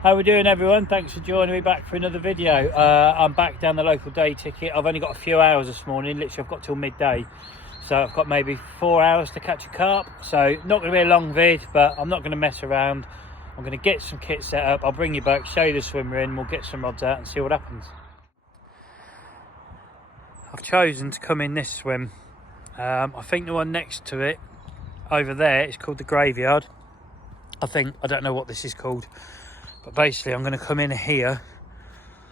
How we doing, everyone? Thanks for joining me back for another video. I'm back down the local day ticket. I've only got a few hours this morning. Literally I've got till midday, so I've got maybe 4 hours to catch a carp. So not going to be a long vid, but I'm not going to mess around. I'm going to get some kit set up. I'll bring you back, show you the swim we're in, we'll get some rods out and see what happens. I've chosen to come in this swim. I think the one next to it over there is called the Graveyard. I don't know what this is called, but basically I'm going to come in here.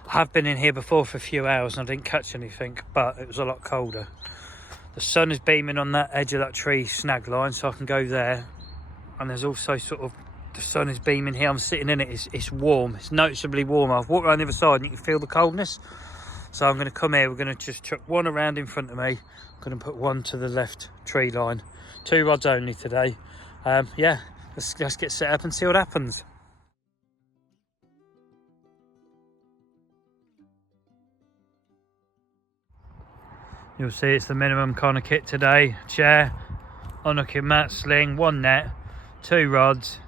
I have been in here before for a few hours and I didn't catch anything, but it was a lot colder. The sun is beaming on that edge of that tree snag line, so I can go there. And there's also sort of, the sun is beaming here. I'm sitting in it. It's warm. It's noticeably warm. I've walked around the other side and you can feel the coldness. So I'm going to come here. We're going to just chuck one around in front of me. I'm going to put one to the left tree line. 2 rods only today. Yeah, let's get set up and see what happens. You'll see it's the minimum kind of kit today. Chair, unhooking mat, sling, 1 net, 2 rods,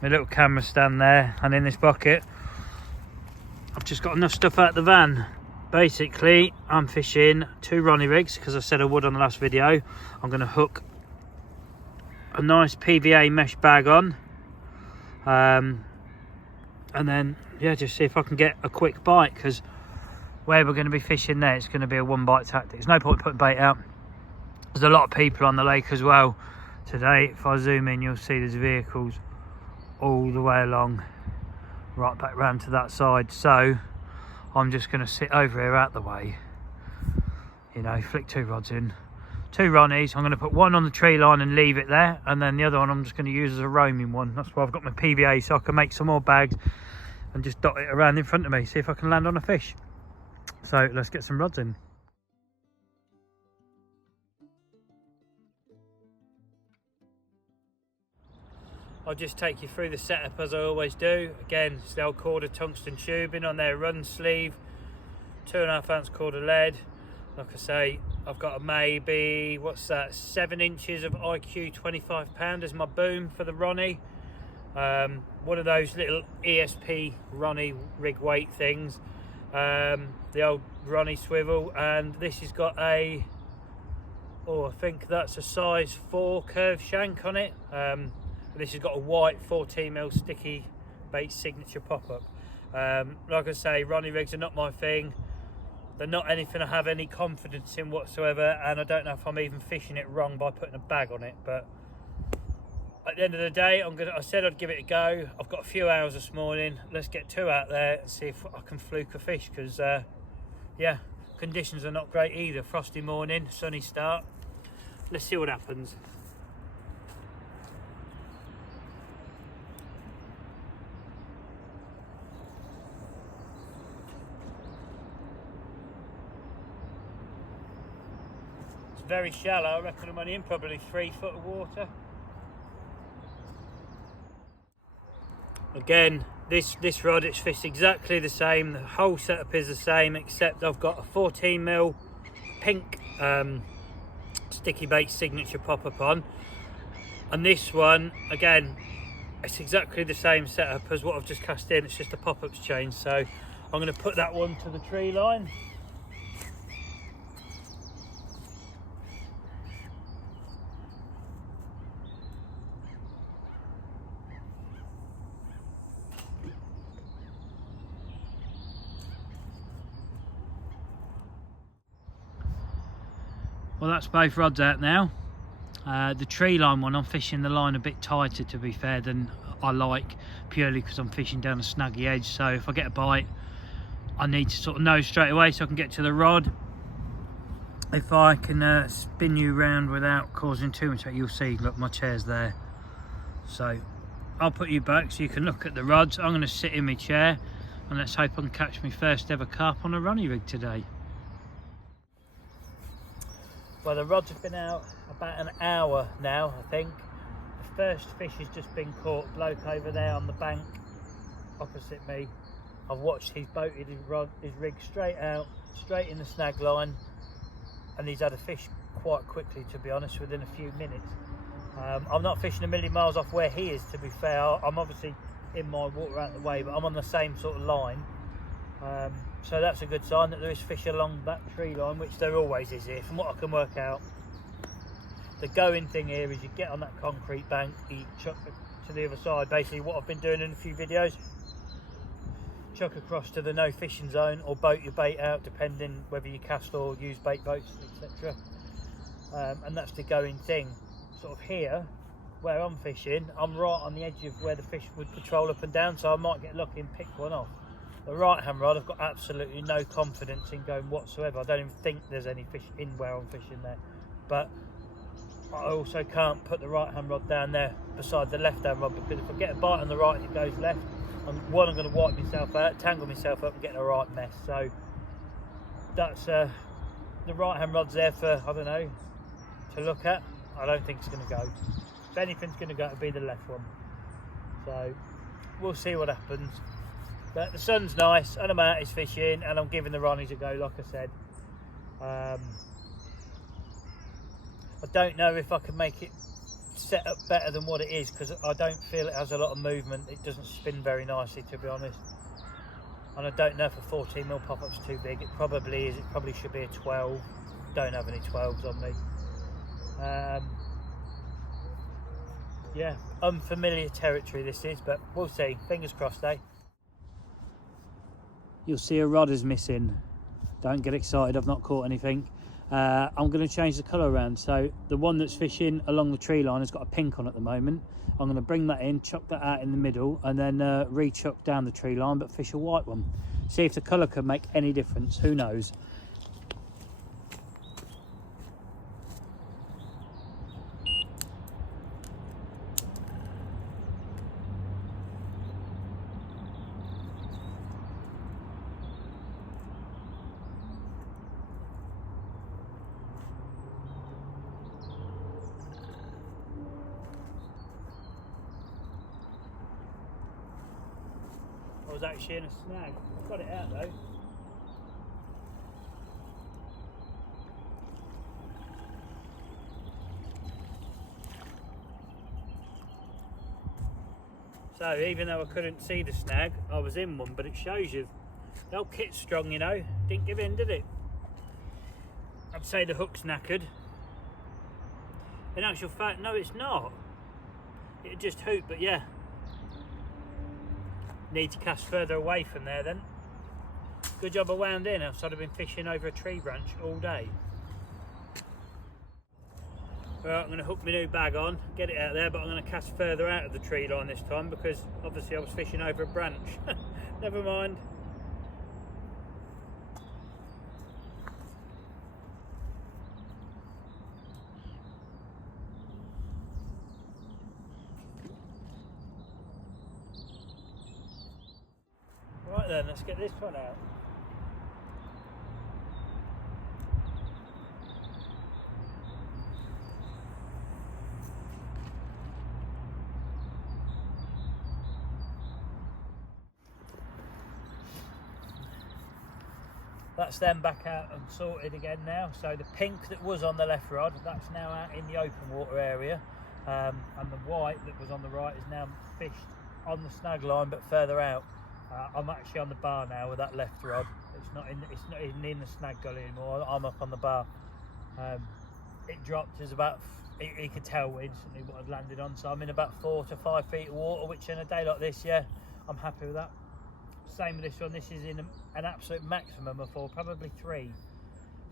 my little camera stand there, and in this bucket I've just got enough stuff out of the van. Basically I'm fishing 2 Ronnie rigs because I said I would on the last video. I'm going to hook a nice PVA mesh bag on, and then yeah, just see if I can get a quick bite, because where we're going to be fishing there, it's going to be a 1 bite tactic. There's no point putting bait out. There's a lot of people on the lake as well today. If I zoom in, you'll see there's vehicles all the way along, right back round to that side. So I'm just going to sit over here out the way, you know, flick 2 rods in, 2 Ronnies. I'm going to put 1 on the tree line and leave it there, and then the other one I'm just going to use as a roaming one. That's why I've got my PVA, so I can make some more bags and just dot it around in front of me, see if I can land on a fish. So let's get some rods in. I'll just take you through the setup as I always do. Again, it's the old KORDA tungsten tubing on their run sleeve, 2.5 ounce KORDA lead. Like I say, I've got a maybe, what's that, 7 inches of IQ 25 pound as my boom for the Ronnie. One of those little ESP Ronnie rig weight things. The old Ronnie swivel, and this has got a, I think that's a size 4 curved shank on it. This has got a white 14mm STICKYBAITS signature pop-up. Like I say, Ronnie rigs are not my thing. They're not anything I have any confidence in whatsoever, and I don't know if I'm even fishing it wrong by putting a bag on it. But at the end of the day, I said I'd give it a go. I've got a few hours this morning. Let's get 2 out there and see if I can fluke a fish, because yeah, conditions are not great either. Frosty morning, sunny start. Let's see what happens. It's very shallow. I reckon I'm only in probably 3 foot of water. Again, this rod, it's fished exactly the same. The whole setup is the same, except I've got a 14mm pink STICKYBAITS signature pop-up on. And this one, again, it's exactly the same setup as what I've just cast in. It's just the pop-up's changed. So I'm going to put that one to the tree line. Well, that's both rods out now. The tree line one, I'm fishing the line a bit tighter, to be fair, than I like, purely because I'm fishing down a snaggy edge. So if I get a bite, I need to sort of know straight away so I can get to the rod. If I can spin you around without causing too much, you'll see, look, my chair's there. So I'll put you back so you can look at the rods. I'm going to sit in my chair and let's hope I can catch my first ever carp on a Ronnie rig today. Well, the rods have been out about an hour now, I think. The first fish has just been caught. Bloke over there on the bank opposite me. I've watched his boated his rig straight out, straight in the snag line, and he's had a fish quite quickly, to be honest, within a few minutes. I'm not fishing a million miles off where he is, to be fair. I'm obviously in my water out of the way, but I'm on the same sort of line. So that's a good sign that there is fish along that tree line, which there always is here. From what I can work out, the going thing here is you get on that concrete bank, you chuck to the other side. Basically what I've been doing in a few videos, chuck across to the no fishing zone or boat your bait out, depending whether you cast or use bait boats, etc. And that's the going thing. Sort of here where I'm fishing, I'm right on the edge of where the fish would patrol up and down, so I might get lucky and pick one off. The right hand rod, I've got absolutely no confidence in going whatsoever. I don't even think there's any fish in where I'm fishing there. But I also can't put the right hand rod down there beside the left hand rod, because if I get a bite on the right and it goes left, I'm going to wipe myself out, tangle myself up and get in a right mess. So that's the right hand rod's there for, I don't know, to look at. I don't think it's going to go. If anything's going to go, it'll be the left one. So we'll see what happens. But the sun's nice and I'm out is fishing and I'm giving the Ronnies a go, like I said. I don't know if I can make it set up better than what it is, because I don't feel it has a lot of movement. It doesn't spin very nicely, to be honest. And I don't know if a 14mm pop-up's too big. It probably is. It probably should be a 12. Don't have any 12s on me. Yeah, unfamiliar territory this is, but we'll see. Fingers crossed, eh? You'll see a rod is missing. Don't get excited, I've not caught anything. I'm going to change the colour around. So the one that's fishing along the tree line has got a pink on at the moment. I'm going to bring that in, chuck that out in the middle, and then re-chuck down the tree line, but fish a white one. See if the colour can make any difference, who knows. I was actually in a snag. Got it out though. So even though I couldn't see the snag, I was in one, but it shows you the old kit's strong, you know. Didn't give in, did it? I'd say the hook's knackered. In actual fact, no, it's not. It just hooked, but yeah. Need to cast further away from there then. Good job I wound in, else I'd have been fishing over a tree branch all day. Right, I'm going to hook my new bag on, get it out there, but I'm going to cast further out of the tree line this time, because obviously I was fishing over a branch. Never mind. Right then, let's get this one out. That's them back out and sorted again now. So the pink that was on the left rod, that's now out in the open water area, and the white that was on the right is now fished on the snag line but further out. I'm actually on the bar now with that left rod. It's not even in the snag gully anymore. I'm up on the bar. It dropped as about, you could tell instantly what I'd landed on. So I'm in about 4 to 5 feet of water, which in a day like this, yeah, I'm happy with that. Same with this one. This is in an absolute maximum of 4, probably 3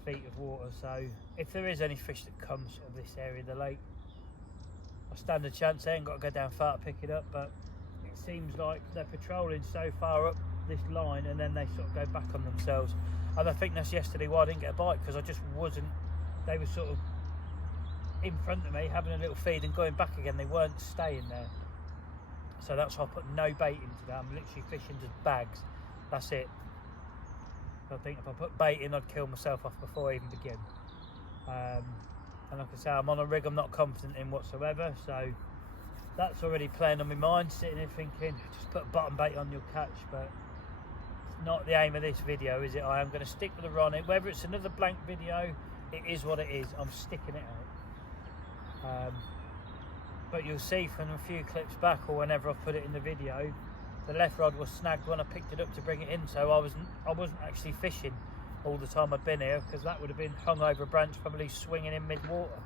feet of water. So if there is any fish that comes of this area of the lake, I stand a chance. I ain't got to go down far to pick it up, but it seems like they're patrolling so far up this line and then they sort of go back on themselves. And I think that's yesterday why I didn't get a bite, because I just wasn't, they were sort of in front of me having a little feed and going back again. They weren't staying there. So that's why I put no bait into that. I'm literally fishing just bags. That's it. I think if I put bait in, I'd kill myself off before I even begin. And like I say, I'm on a rig I'm not confident in whatsoever. So that's already playing on my mind, sitting here thinking, just put a bottom bait on, you'll catch. But it's not the aim of this video, is it? I am going to stick with the Ronnie. Whether it's another blank video, it is what it is. I'm sticking it out. But you'll see from a few clips back, or whenever I put it in the video, the left rod was snagged when I picked it up to bring it in, so I wasn't actually fishing all the time I'd been here, because that would have been hung over a branch, probably swinging in mid-water.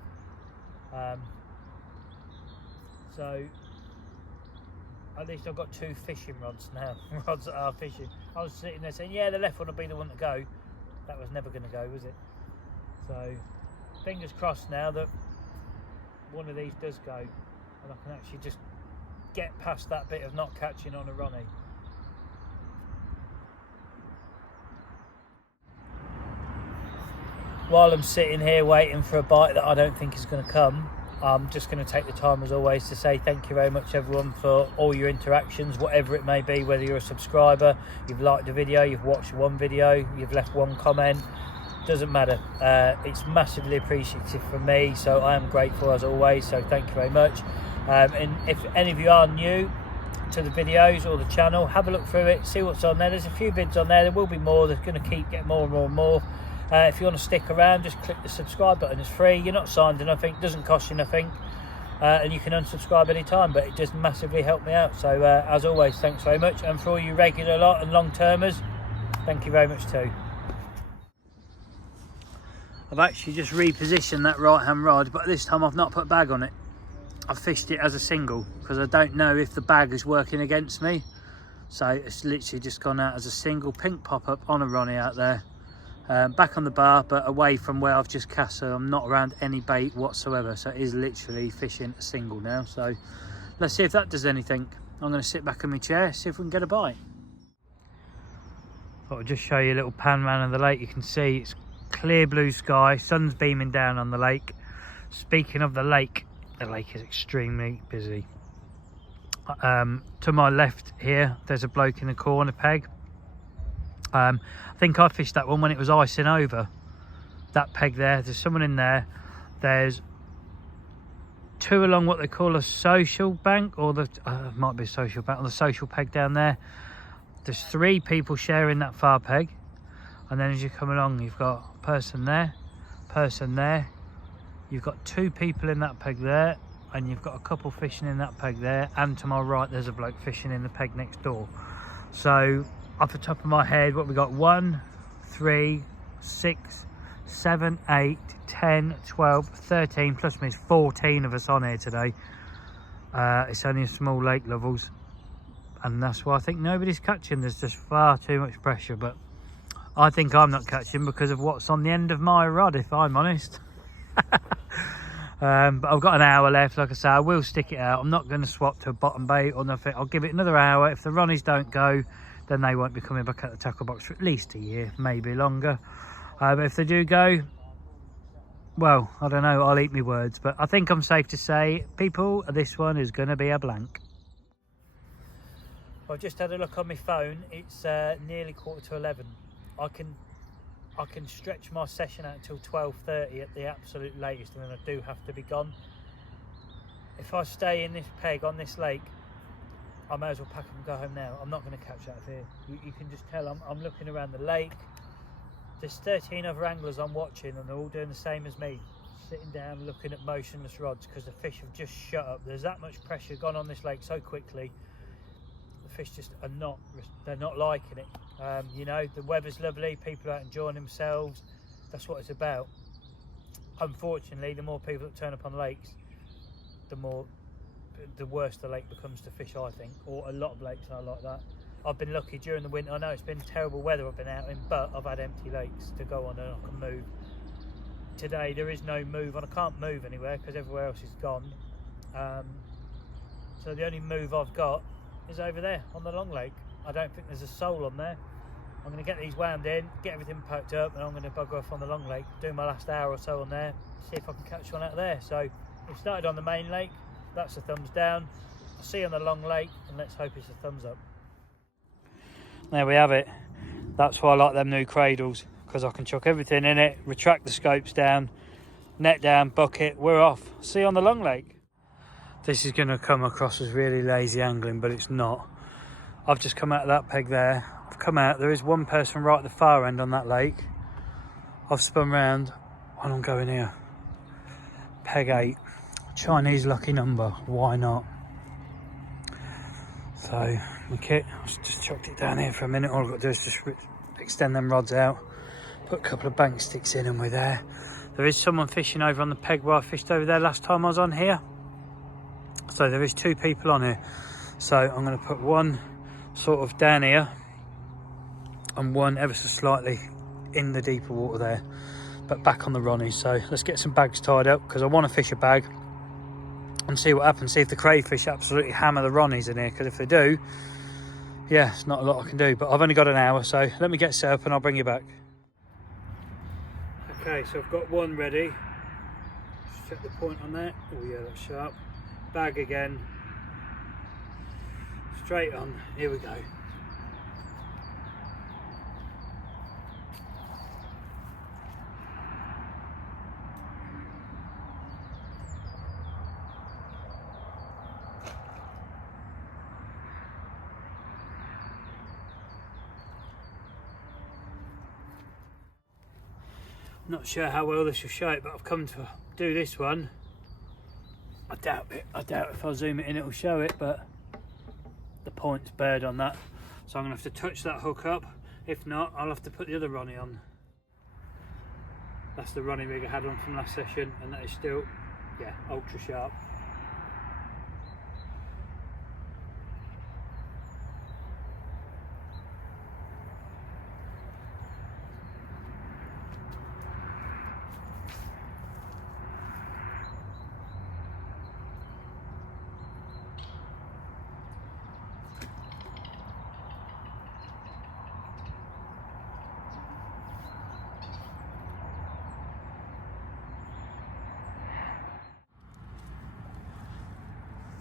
So at least I've got 2 fishing rods now, rods that are fishing. I was sitting there saying, yeah, the left one will be the one to go. That was never going to go, was it? So fingers crossed now that one of these does go, and I can actually just get past that bit of not catching on a Ronnie. While I'm sitting here waiting for a bite that I don't think is going to come, I'm just going to take the time as always to say thank you very much everyone for all your interactions, whatever it may be, whether you're a subscriber, you've liked a video, you've watched one video, you've left one comment, doesn't matter. It's massively appreciative from me, so I am grateful as always, so thank you very much. And if any of you are new to the videos or the channel, have a look through it, see what's on there. There's a few vids on there, there will be more, there's going to keep getting more and more and more. If you want to stick around, just click the subscribe button. It's free, you're not signed to nothing, doesn't cost you nothing, and you can unsubscribe anytime, but it just massively helped me out. So as always, thanks very much, and for all you regular lot and long termers, thank you very much too. I've actually just repositioned that right hand rod, but this time I've not put a bag on it. I've fished it as a single because I don't know if the bag is working against me, so it's literally just gone out as a single pink pop-up on a Ronnie out there. Back on the bar, but away from where I've just cast, so I'm not around any bait whatsoever, so it is literally fishing a single now. So let's see if that does anything. I'm going to sit back in my chair, see if we can get a bite. Thought I'd just show you a little pan round of the lake. You can see it's clear blue sky, sun's beaming down on the lake. Speaking of the lake is extremely busy. To my left here there's a bloke in the corner peg. I think I fished that one when it was icing over. That peg there, there's someone in there. There's 2 along what they call a social bank, or the might be a social bank, or the social peg down there. There's 3 people sharing that far peg, and then as you come along you've got a person there, you've got 2 people in that peg there, and you've got a couple fishing in that peg there, and to my right there's a bloke fishing in the peg next door. So off the top of my head, what we got, 1, 3, 6, 7, 8, 10, 12, 13, plus me, 14 of us on here today. It's only a small lake, Lovells, and that's why I think nobody's catching. There's just far too much pressure, but I think I'm not catching because of what's on the end of my rod, if I'm honest. But I've got an hour left. Like I say, I will stick it out. I'm not going to swap to a bottom bait or nothing. I'll give it another hour. If the Ronnies don't go, then they won't be coming back at the tackle box for at least a year, maybe longer. But if they do go, well, I don't know, I'll eat my words, but I think I'm safe to say, people, this one is going to be a blank. I've just had a look on my phone. It's nearly 11:15. I can stretch my session out until 12:30 at the absolute latest, and then I do have to be gone. If I stay in this peg on this lake, I may as well pack up and go home now. I'm not going to catch out of here. You can just tell I'm looking around the lake. There's 13 other anglers I'm watching, and they're all doing the same as me, sitting down looking at motionless rods because the fish have just shut up. There's that much pressure gone on this lake so quickly. The fish just are not, they're not liking it. You know, the weather's lovely, people are out enjoying themselves. That's what it's about. Unfortunately, the more people that turn up on lakes, the worse the lake becomes to fish, I think, or a lot of lakes are like that. I've been lucky during the winter. I know it's been terrible weather I've been out in, but I've had empty lakes to go on and I can move. Today there is no move, and I can't move anywhere because everywhere else is gone. So the only move I've got is over there on the long lake. I don't think there's a soul on there. I'm going to get these wound in, get everything packed up, and I'm going to bugger off on the long lake, do my last hour or so on there, see if I can catch one out of there. So we've started on the main lake. That's a thumbs down. I'll see you on the long lake, and let's hope it's a thumbs up. There we have it. That's why I like them new cradles, because I can chuck everything in it, retract the scopes down, net down, bucket, we're off. See you on the long lake. This is going to come across as really lazy angling, but it's not. I've just come out of that peg there. I've come out, there is one person right at the far end on that lake. I've spun round and I'm going here. Peg 8. Chinese lucky number, why not? So my kit. I've just chucked it down here for a minute. All I've got to do is just extend them rods out, put a couple of bank sticks in and we're there. There is someone fishing over on the peg where I fished over there last time I was on here. So there is 2 people on here. So I'm going to put one sort of down here and one ever so slightly in the deeper water there, but back on the Ronnie. So let's get some bags tied up because I want to fish a bag and see what happens, see if the crayfish absolutely hammer the Ronnies in here, because if they do, yeah, it's not a lot I can do. But I've only got an hour, so let me get set up and I'll bring you back. Okay, so I've got one ready. Just check the point on that. Oh yeah, that's sharp. Bag again. Straight on. Here we go. Not sure how well this will show it, but I've come to do this one. I doubt it. I doubt if I zoom it in it'll show it, but the point's bared on that. So I'm going to have to touch that hook up. If not, I'll have to put the other Ronnie on. That's the Ronnie rig I had on from last session, and that is still, yeah, ultra sharp.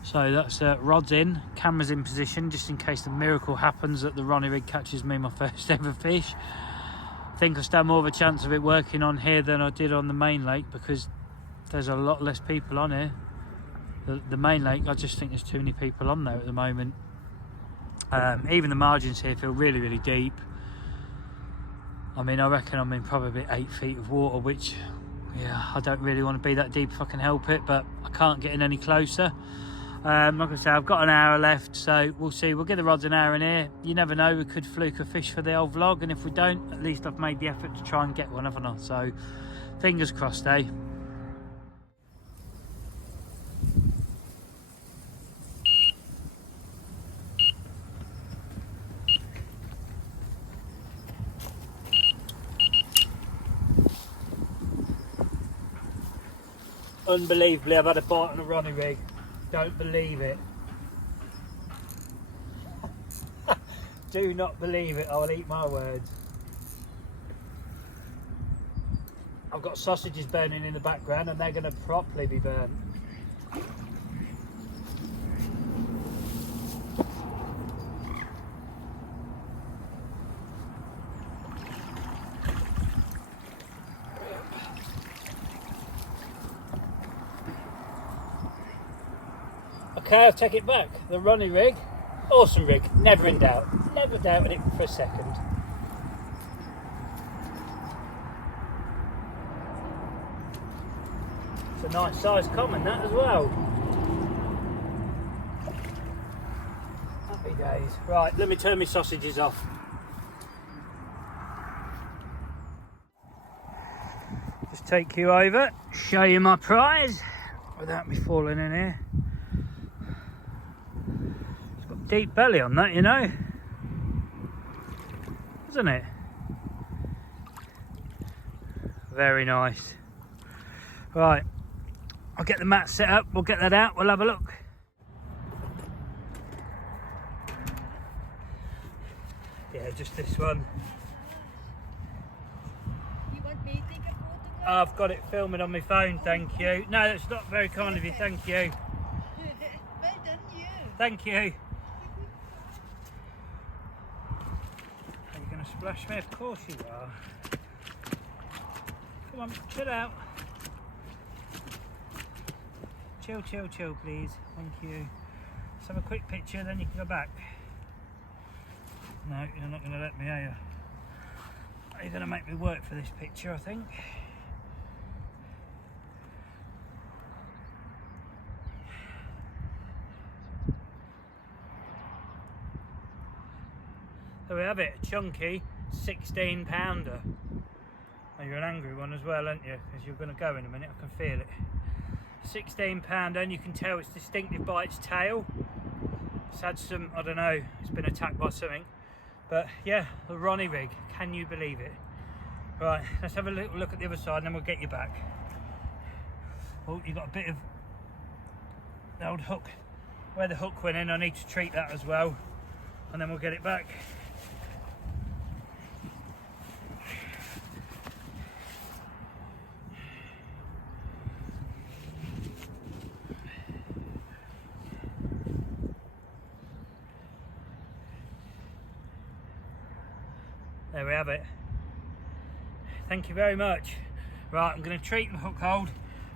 So that's rods in, cameras in position, just in case the miracle happens that the Ronnie rig catches me my first ever fish. I think I stand more of a chance of it working on here than I did on the main lake, because there's a lot less people on here. The main lake, I just think there's too many people on there at the moment. Even the margins here feel really, really deep. I mean, I reckon I'm in probably 8 feet of water, which, yeah, I don't really want to be that deep if I can help it, but I can't get in any closer. Like I say, I've got an hour left, so we'll see. We'll get the rods an hour in here. You never know, we could fluke a fish for the old vlog, and if we don't, at least I've made the effort to try and get one, haven't I? So, fingers crossed, eh? Unbelievably, I've had a bite on a Ronnie rig. Don't believe it. Do not believe it, I'll eat my words. I've got sausages burning in the background and they're going to properly be burnt. Okay, I'll take it back. The Ronnie rig, awesome rig, never in doubt. Never doubted it for a second. It's a nice size common, that as well. Happy days. Right, let me turn my sausages off. Just take you over, show you my prize without me falling in here. It's got deep belly on that, you know. Isn't it? Very nice. Right, I'll get the mat set up, we'll get that out, we'll have a look. Yeah, just this one. You want me to take a photo? I've got it filming on my phone, thank you. No, that's not very kind of you, thank you. Well done, you. Thank you. Splash me, of course you are. Come on, chill out. Chill, chill, chill, please. Thank you. Let's have a quick picture, then you can go back. No, you're not going to let me, are you? You're going to make me work for this picture, I think. There we have it, a chunky 16 pounder. And you're an angry one as well, aren't you? Because you're going to go in a minute, I can feel it. 16 pounder, and you can tell it's distinctive by its tail. It's had some, I don't know, it's been attacked by something. But yeah, the Ronnie rig, can you believe it? Right, let's have a little look at the other side and then we'll get you back. Oh, you've got a bit of the old hook. Where the hook went in, I need to treat that as well. And then we'll get it back. There we have it. Thank you very much. Right, I'm going to treat the hook hold,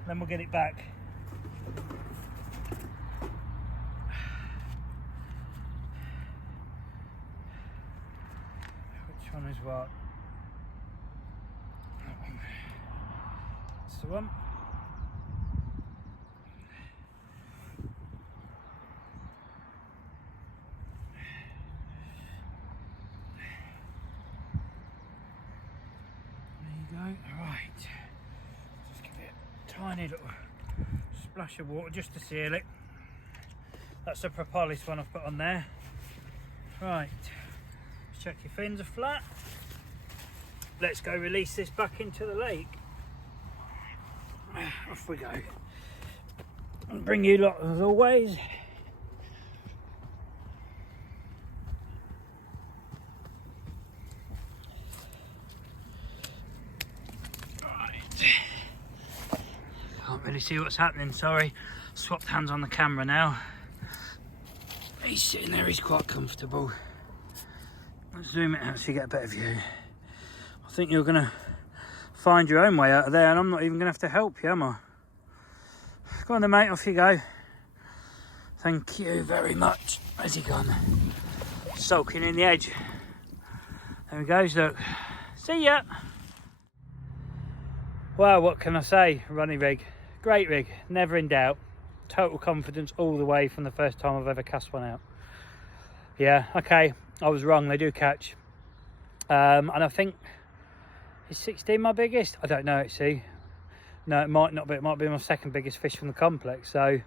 then we'll get it back. Which one is what? That one. That's the one. Right, just give it a tiny little splash of water just to seal it. That's the propolis one I've put on there. Right, let's check your fins are flat. Let's go release this back into the lake. Off we go. I'll bring you lot as always. Can't really see what's happening, sorry. Swapped hands on the camera now. He's sitting there, he's quite comfortable. Let's zoom it out so you get a better view. I think you're gonna find your own way out of there and I'm not even gonna have to help you, am I? Go on then mate, off you go. Thank you very much. Where's he gone? Sulking in the edge. There he goes, look. See ya. Well, what can I say? Ronnie rig. Great rig, never in doubt. Total confidence all the way from the first time I've ever cast one out. Yeah, okay, I was wrong, they do catch. And I think, is 16 my biggest? I don't know, see. No, it might not be, it might be my second biggest fish from the complex. So,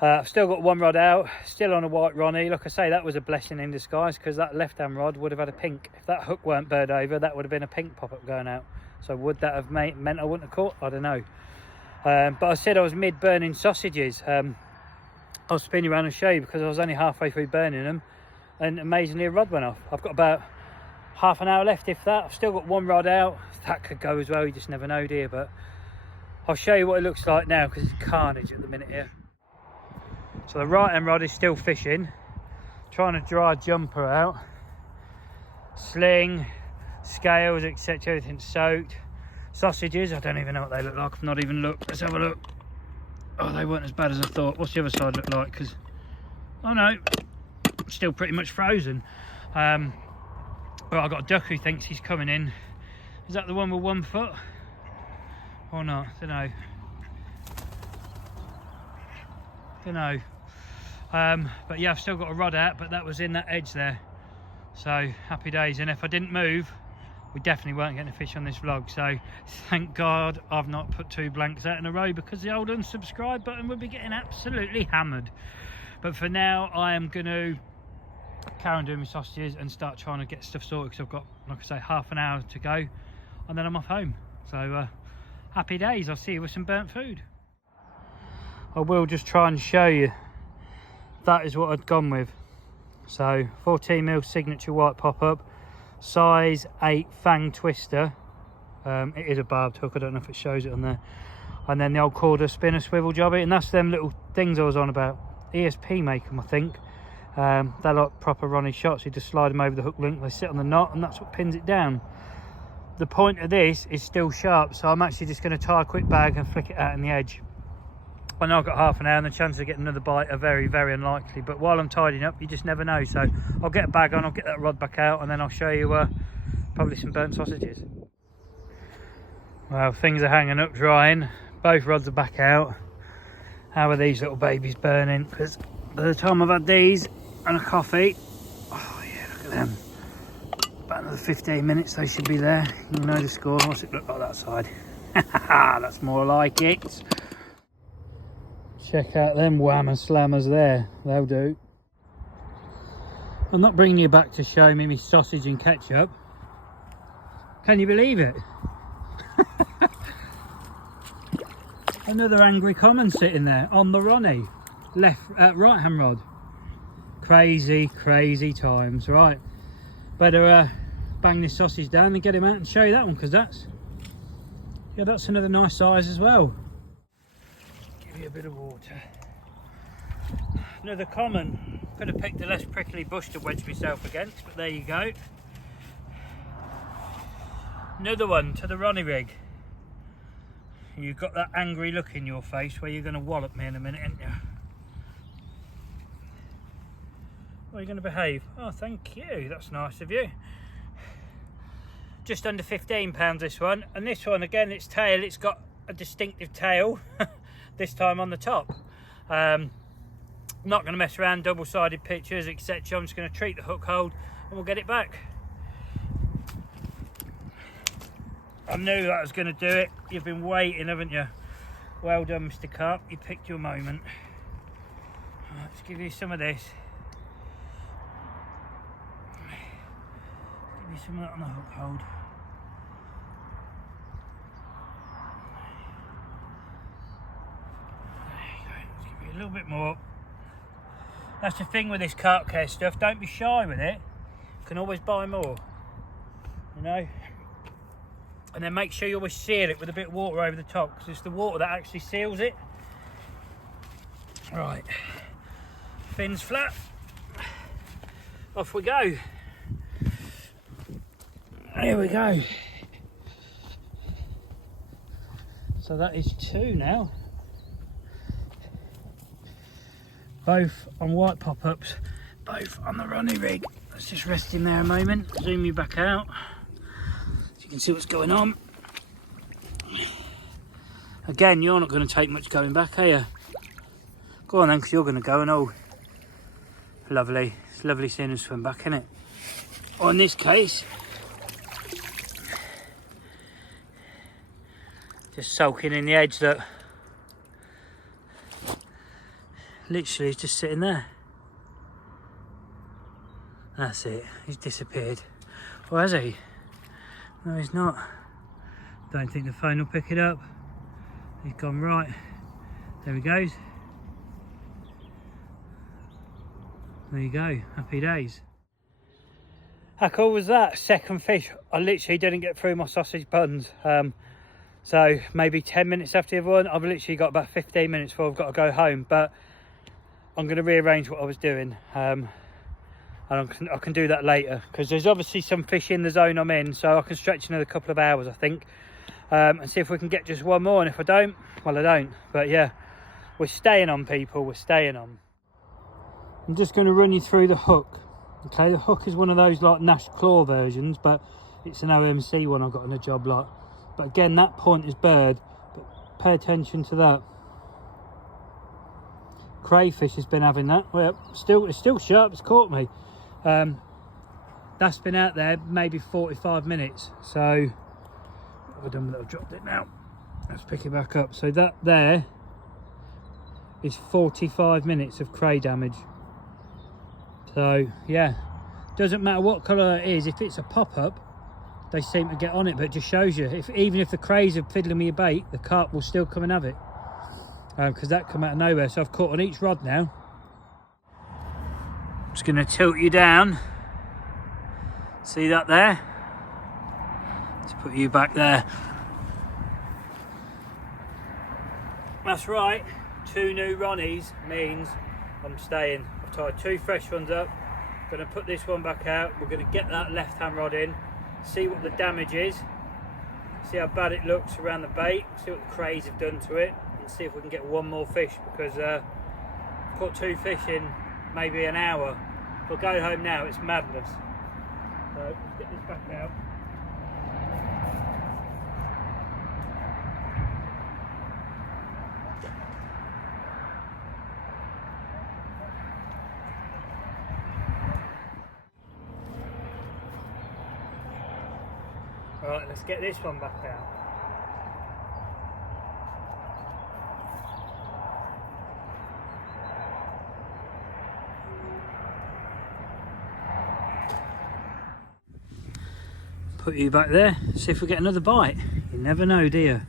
I've still got one rod out, still on a white Ronnie. Like I say, that was a blessing in disguise because that left-hand rod would have had a pink. If that hook weren't burred over, that would have been a pink pop-up going out. So would that have meant I wouldn't have caught? I don't know. But I said I was mid burning sausages. I'll spin you around and show you because I was only halfway through burning them and amazingly a rod went off. I've got about half an hour left if that. I've still got one rod out. That could go as well, you just never know, do you? But I'll show you what it looks like now because it's carnage at the minute here. So the right hand rod is still fishing. Trying to dry a jumper out. Sling, scales, etc. Everything's soaked. Sausages, I don't even know what they look like. I've not even looked. Let's have a look. Oh, they weren't as bad as I thought. What's the other side look like? Because, oh no, still pretty much frozen. Well, I've got a duck who thinks he's coming in. Is that the one with 1 foot? Or not? Don't know. Don't know. But yeah, I've still got a rod out, but that was in that edge there. So, happy days. And if I didn't move, we definitely weren't getting a fish on this vlog. So thank God I've not put 2 blanks out in a row because the old unsubscribe button would be getting absolutely hammered. But for now, I am going to carry on doing my sausages and start trying to get stuff sorted because I've got, like I say, half an hour to go and then I'm off home. So happy days. I'll see you with some burnt food. I will just try and show you. That is what I'd gone with. So 14mm signature white pop-up. Size 8 fang twister. It is a barbed hook, I don't know if it shows it on there. And then the old KORDA spinner swivel jobby, and that's them little things I was on about. ESP make them, I think. They're like proper Ronnie shots. You just slide them over the hook link, they sit on the knot, and that's what pins it down. The point of this is still sharp, so I'm actually just going to tie a quick bag and flick it out in the edge. I know I've got half an hour and the chances of getting another bite are very, very unlikely, but while I'm tidying up, you just never know. So I'll get a bag on, I'll get that rod back out, and then I'll show you probably some burnt sausages. Well, things are hanging up, drying. Both rods are back out. How are these little babies burning? Because by the time I've had these and a coffee, oh yeah, look at them. Another 15 minutes, they should be there. You know the score. What's it look like that side? That's more like it. Check out them whammer slammers there. They'll do. I'm not bringing you back to show me my sausage and ketchup. Can you believe it? Another angry common sitting there on the Ronnie. Right hand rod. Crazy, crazy times. Right. Better bang this sausage down and get him out and show you that one, because that's another nice size as well. Give you a bit of water. Another common. Could have picked a less prickly bush to wedge myself against, but there you go. Another one to the Ronnie rig. You've got that angry look in your face where you're going to wallop me in a minute, ain't you? Well, you're going to behave. Oh, thank you. That's nice of you. Just under £15 this one. And this one, again, its tail, it's got a distinctive tail. This time on the top. Not going to mess around, double-sided pictures, etc. I'm just going to treat the hook hold and we'll get it back. I knew that was going to do it. You've been waiting, haven't you? Well done, Mr. Carp. You picked your moment. Let's give you some of this. Give you some of that on the hook hold. There you go. Let's give you a little bit more. That's the thing with this carp care stuff. Don't be shy with it. You can always buy more. You know? And then make sure you always seal it with a bit of water over the top, because it's the water that actually seals it. Right, fins flat, off we go. Here we go. So that is 2 now. Both on white pop-ups, both on the Ronnie rig. Let's just rest him there a moment, zoom you back out. You can see what's going on. Again, you're not going to take much going back, are you? Go on then, because you're going to go, and oh, lovely. It's lovely seeing them swim back, isn't it? Or in this case, just soaking in the edge that literally is just sitting there. That's it, he's disappeared. Or has he? No, he's not. Don't think the phone will pick it up. He's gone right. There he goes. There you go. Happy days. How cool was that? Second fish. I literally didn't get through my sausage buns. So maybe 10 minutes after everyone. I've literally got about 15 minutes before I've got to go home. But I'm going to rearrange what I was doing. And I can do that later, because there's obviously some fish in the zone I'm in, so I can stretch another couple of hours, I think, and see if we can get just one more. And if I don't, well, I don't. But yeah, we're staying on, people. We're staying on. I'm just going to run you through the hook. Okay, the hook is one of those like NASH claw versions, but it's an OMC one I got in a job lot. But again, that point is bird, but pay attention to that. Crayfish has been having that. Well, it's still sharp. It's caught me. That's been out there maybe 45 minutes. So what have I done with it? I've dropped it now. Let's pick it back up. So that there is 45 minutes of cray damage. So yeah, doesn't matter what colour it is. If it's a pop-up, they seem to get on it. But it just shows you, even if the crays are fiddling with your bait, the carp will still come and have it, because that come out of nowhere. So I've caught on each rod now. Just going to tilt you down. See that there? Let's put you back there. That's right, 2 new Ronnies means I'm staying. I've tied 2 fresh ones up. Going to put this one back out. We're going to get that left hand rod in, see what the damage is, see how bad it looks around the bait, see what the crays have done to it, and see if we can get one more fish, because I've caught 2 fish in maybe an hour. If I go home now, it's madness. So let's get this back out. Right, let's get this one back out. Put you back there, see if we get another bite. You never know, do you?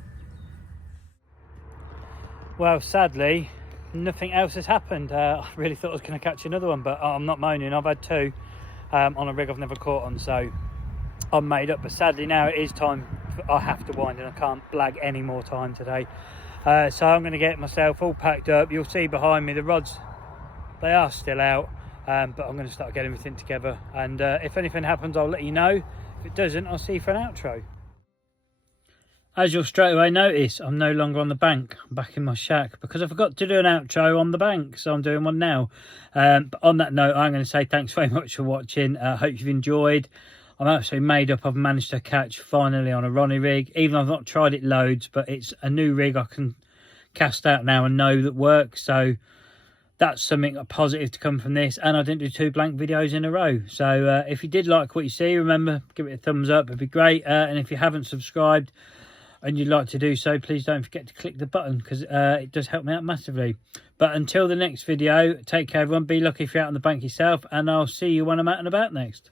Well, sadly, nothing else has happened. I really thought I was going to catch another one, but I'm not moaning. I've had two on a rig I've never caught on, so I'm made up. But sadly now it is time. I have to wind, and I can't blag any more time today. So I'm going to get myself all packed up. You'll see behind me the rods, they are still out, but I'm going to start getting everything together. And if anything happens, I'll let you know. If it doesn't, I'll see you for an outro. As you'll straight away notice, I'm no longer on the bank. I'm back in my shack because I forgot to do an outro on the bank, so I'm doing one now. But on that note, I'm going to say thanks very much for watching. I hope you've enjoyed. I'm absolutely made up. I've managed to catch finally on a Ronnie rig, even though I've not tried it loads, but it's a new rig I can cast out now and know that works. So that's something positive to come from this, and I didn't do 2 blank videos in a row. So if you did like what you see, remember, give it a thumbs up. It'd be great. And if you haven't subscribed and you'd like to do so, please don't forget to click the button, because it does help me out massively. But until the next video, take care everyone, be lucky if you're out on the bank yourself, and I'll see you when I'm out and about next.